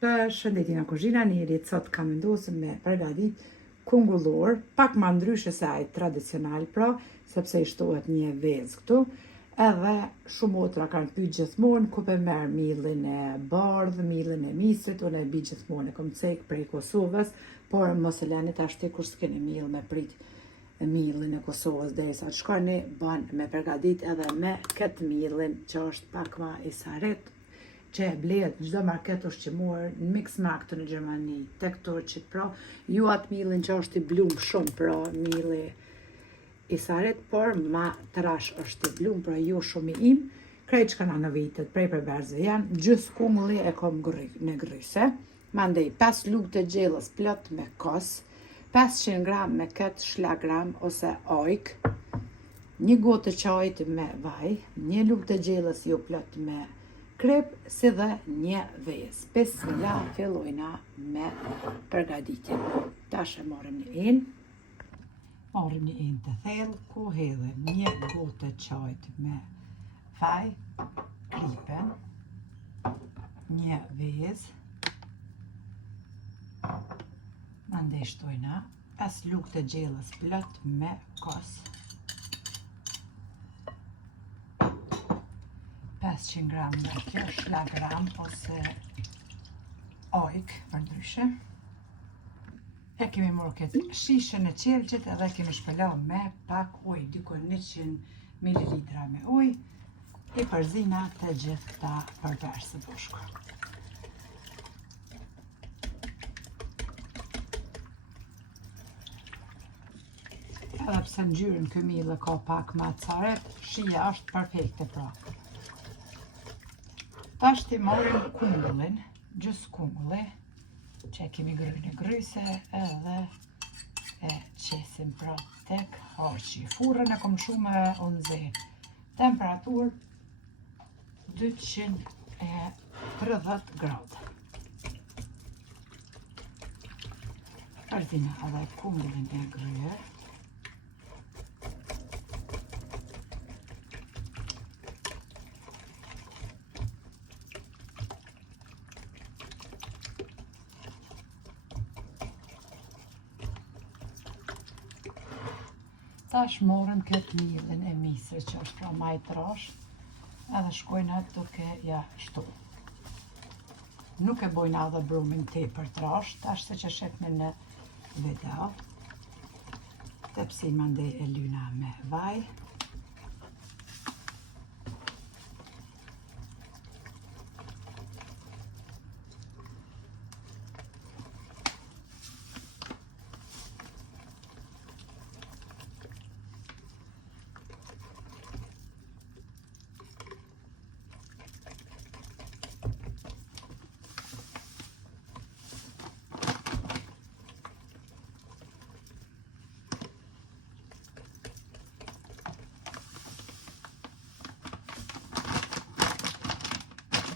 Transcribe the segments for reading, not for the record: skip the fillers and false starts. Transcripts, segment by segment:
Për shëndetin në kuzhina njerit, sot kam vendosur me përgatit kungullor, pak ma ndryshe se ai tradicional, pra, sepse i shtohet një vezë këtu, edhe shumë otra kanë pyet gjithmonë ku për merr millin e bardhë, millin e misrit, unë e bi gjithmonë, e kom cek prej Kosovës, por mos e lani tash kur s'keni mill me prit millin e Kosovës derisa të shkoni, ban me përgatit edhe me këtë millin që është pak ma i saret, që e blehet në çdo market ushqimor, në Mixmarkt në Gjermani, tek turqit, pra, ju atë millin që është i blum shumë, pra, milli i saret, por ma trash është i blum, pra, ju shumë i im, krejt që kana në vitet prej përberzve janë, gjys kungulli e kom në gryse, mandej 5 lugë të gjellës plot me kos, 500 gram me këtë shlagram ose ojk, një gotë të qajt me vaj, një lugë të gjellës ju plot me krep, si dhe një vezë. Bismillah, fillojna me përgatitjen. Tash e marrim një enë. Marrim një enë të thellë, ku hedhim një gotë të qajt me vaj, kripen, një vezë, mandej shtojna 5 lugë të gjellës plot me kos, 500 gram me kjo shlagram ose ojk për ndryshe. E kemi marrë këtë shishën e qelqit edhe kemi shpëlau me pak ujë, dykon 100 ml me ujë, i përzina të gjithë këta përversë bushku. Edhe pse ngjyrën ky millë ka pak ma caret, shija është perfekte pra. Tash ti marrim kungullin, gjys kungulli, që e kemi grënë në gryse edhe e qesim pra tek harqi. Furrën e kom shumë e unëzi. Temperaturë 230 gradë. Përzina edhe kungullin e gryë. Tash morëm këtë millin e misrit që është pra ma i trasht, edhe shkojna duke ja shtu. Nuk e bojna edhe brumin tepër trasht, tash se që shepni në video. Tepsi mandej e lyna me vaj.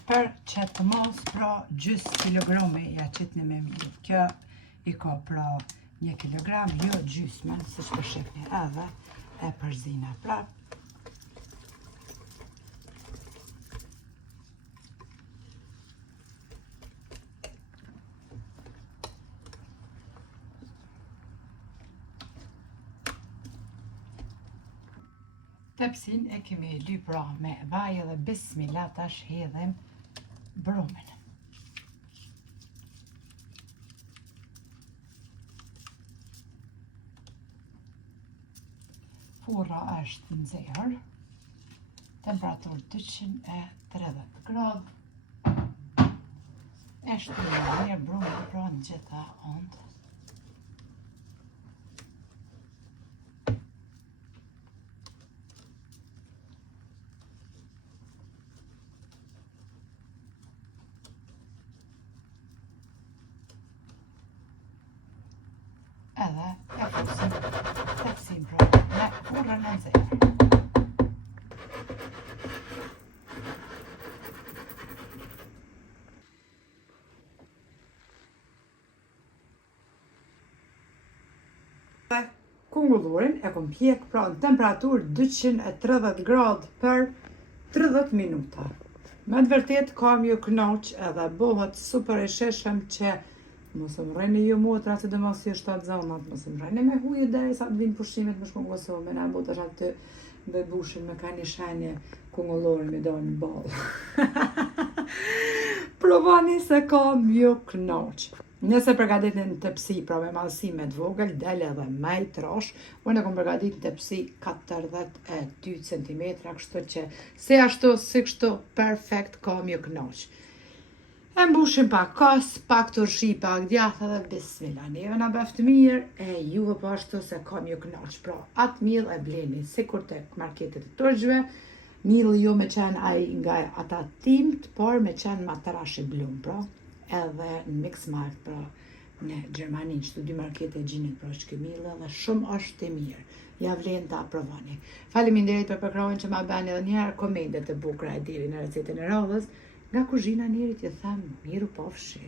Për që të mos pra gjys kilograme ja qitni me millë. Kjo i ka pra 1 kilogram, jo gjysmen, se që shepni edhe e përzina pra. Tepsin e kemi ly pra me vaj edhe bismillah tash hedhim brumin. Furra është nxehur, temperaturë 230 gradë. E shtojmë mirë brumin pra në gjitha ondë. Edhe e fusim pra me furrën e nxehur. Kungullurin e kom pjek pra në temperaturë 230 gradë për 30 minuta. Me të vërtet kam ju kënaq edhe bëhet super e sheshëm që mos më rreni ju motra, që dhe mos ju shtatë zonat, mos më rreni me huje derisa të vinë pushimet më shkon Kosovë, me na botash aty me bushin me ka një shenje kungullore me dalë në balë. Provani se kam ju kënaq. Nëse përgatitin tepsi pra me mallësime të vogël, del edhe më i trosh. Unë e kam përgatitur tepsi 42 cm, kështu që se ashtu si kështu perfekt kam ju kënaq. E mbushim pak kos, pak turshi, pak djathë dhe bismillah. Neve na bëft mirë, e juve po ashtu se kam ju kënaq. Pra, atë miell e bleni sikur tek marketet e turqve. Mielli jo me qenë ai nga ata timt, por me qenë matarash i blum, pra. Edhe në Mixmart, pra, në Gjermani, që të dy markete e gjinit, pra, që këmille dhe shumë është të mirë. Ja vlen ta provoni. Faleminderit për përkrahjen që ma bani edhe njëherë komendet e bukura e deri në recetën e radhës. Nga kuzhina njerit ju them, miru pofshi.